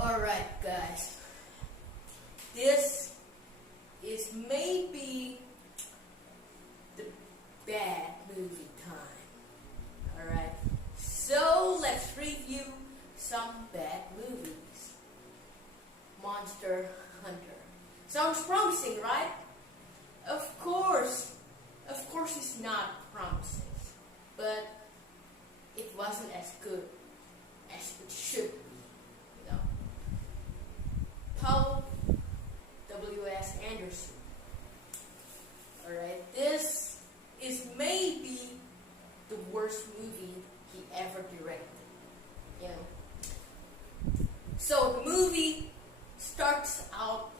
Alright guys, this is maybe the bad movie time. Alright, so let's review some bad movies. Monster Hunter. Sounds promising, right? Of course it's not promising, but it wasn't as good as it should be. Paul W.S. Anderson. Alright, this is maybe the worst movie he ever directed. So the movie starts out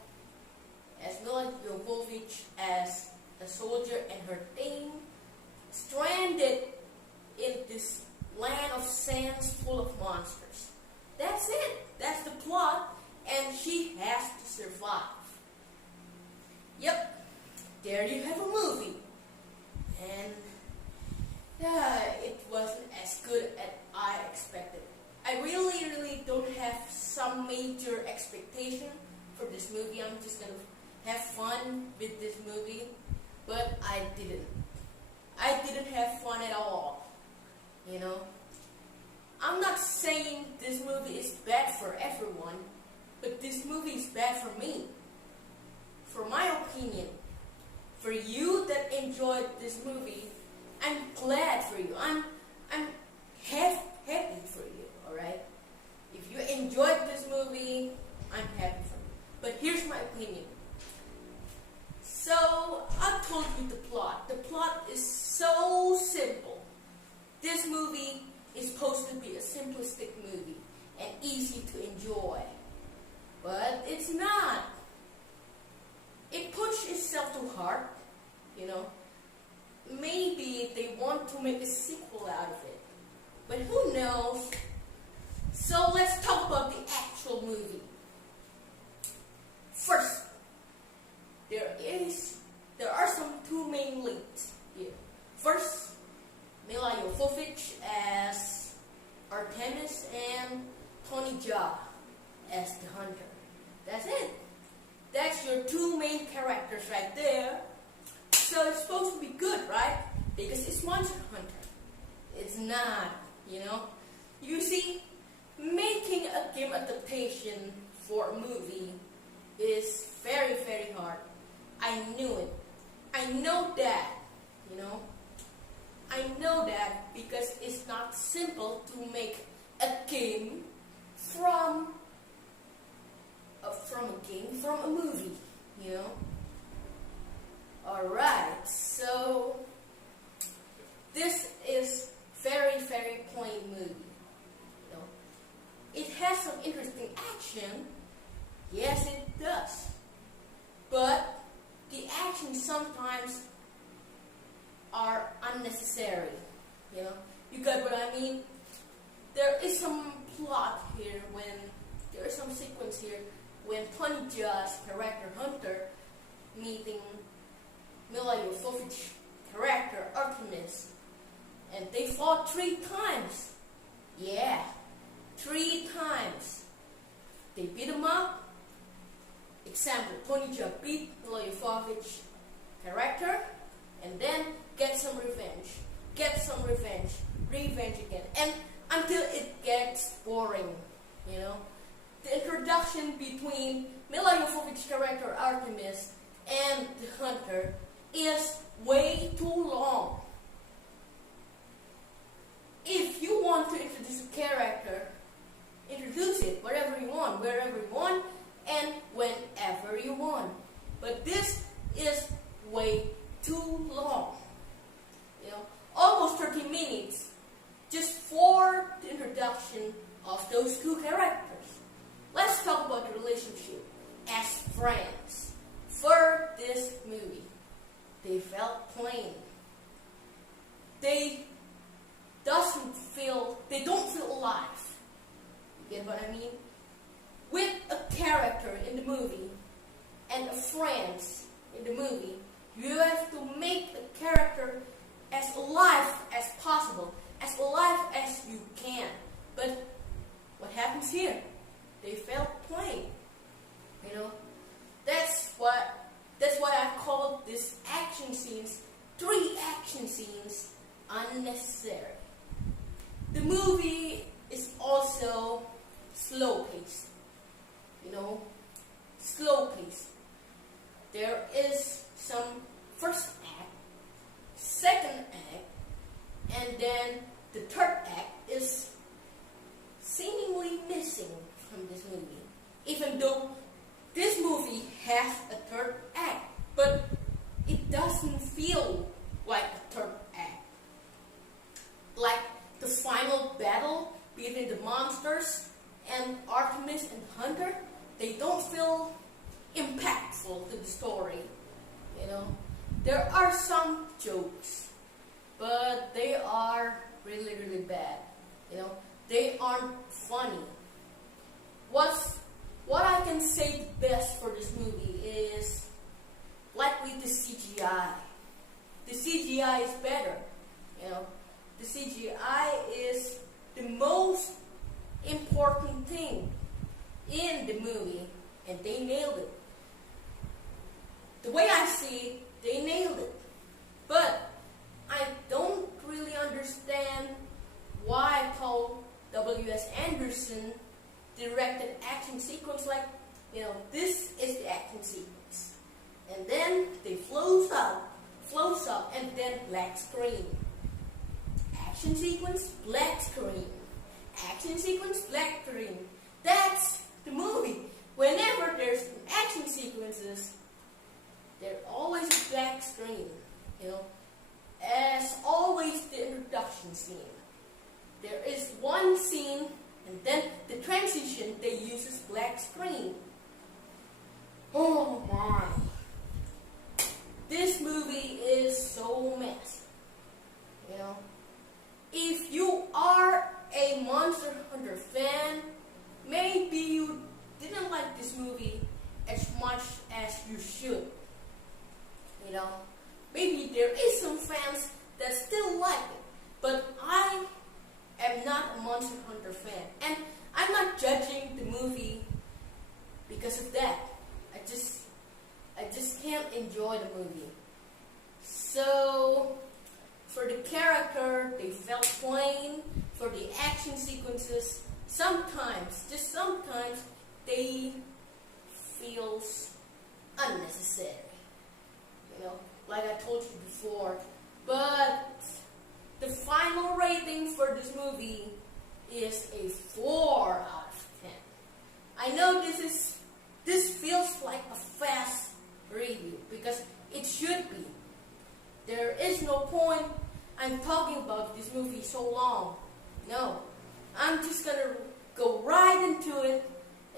as Milla Jovovich as a soldier and her team stranded in this land of sands full of monsters. That's it. That's the plot. And she has to survive. Yep, there you have a movie. And it wasn't as good as I expected. I really don't have some major expectation for this movie. I'm just gonna have fun with this movie. But I didn't. I didn't have fun at all. I'm not saying this movie is bad for everyone. But this movie is bad for me. For my opinion. For you that enjoyed this movie, I'm glad for you. I'm happy for you, alright? If you enjoyed this movie, I'm happy for you. But here's my opinion. So, I told you the plot. The plot is so simple. This movie is supposed to be a simplistic movie and easy to enjoy. But it's not. It pushed itself too hard, Maybe they want to make a sequel out of it. But who knows? So let's talk about the actual movie. First, there are some two main leads here. First, Milla Jovovich as Artemis and Tony Jaa as the hunter. That's it. That's your two main characters right there. So it's supposed to be good, right? Because it's Monster Hunter. It's not, You see, making a game adaptation for a movie is very hard. I knew it. I know that, I know that because it's not simple to make a game from a movie, Alright, so this is very plain movie. It has some interesting action. Yes, it does. But the action sometimes are unnecessary. You got what I mean? There is some plot here there is some sequence here when Tony Jaa's character Hunter meeting Milla Jovovich's character Artemis, and they fought 3 times. Yeah, 3 times. They beat him up. Example, Tony Jaa beat Milla Jovovich's character, and then get some revenge. Revenge again, and until it gets boring, The introduction between Milla Jovovich's character Artemis and the hunter is way too long. If you want to introduce a character, introduce it wherever you want, and whenever you want. But this is way too long. Almost 30 minutes just for the introduction of those 2 characters. Let's talk about the relationship as friends for this movie. They felt plain. They don't feel alive. You get what I mean? With a character in the movie and a friends in the movie, you have to make the character as alive as possible, as alive as you can. But what happens here? They felt monsters and Artemis and Hunter, they don't feel impactful to the story. You know, there are some jokes, but they are really, really bad. You know, they aren't funny. What I can say best for this movie is likely the CGI. The CGI is better. You know, the CGI is the most important thing in the movie, and they nailed it. The way I see it, they nailed it. But I don't really understand why Paul W.S. Anderson directed action sequence like, you know, this is the action sequence. And then they flows up, and then black screen. Action sequence, black screen. Action sequence, black screen. That's the movie. Whenever there's action sequences, there's always a black screen. You know, as always the introduction scene. There is one scene, and then the transition they use is black screen. Oh my! This movie is so messy. You know, if you are a Monster Hunter fan, maybe you didn't like this movie as much as you should. You know, maybe there is some fans that still like it, but I am not a Monster Hunter fan, and I'm not judging the movie because of that. I just can't enjoy the movie. So, for the character, they felt plain. For the action sequences, sometimes, just sometimes, they feels unnecessary. You know, like I told you before. But the final rating for this movie is a 4 out of 10. I know this feels like a fast review because it should be. There is no point I'm talking about this movie so long. No, I'm just gonna go right into it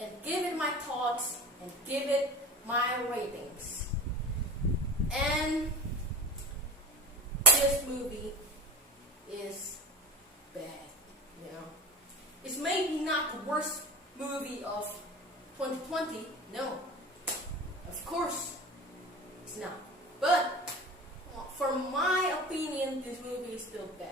and give it my thoughts and give it my ratings. And this movie is bad, you know. It's maybe not the worst movie of 2020, no. Of course, it's not. But, for my opinion, this movie is still bad.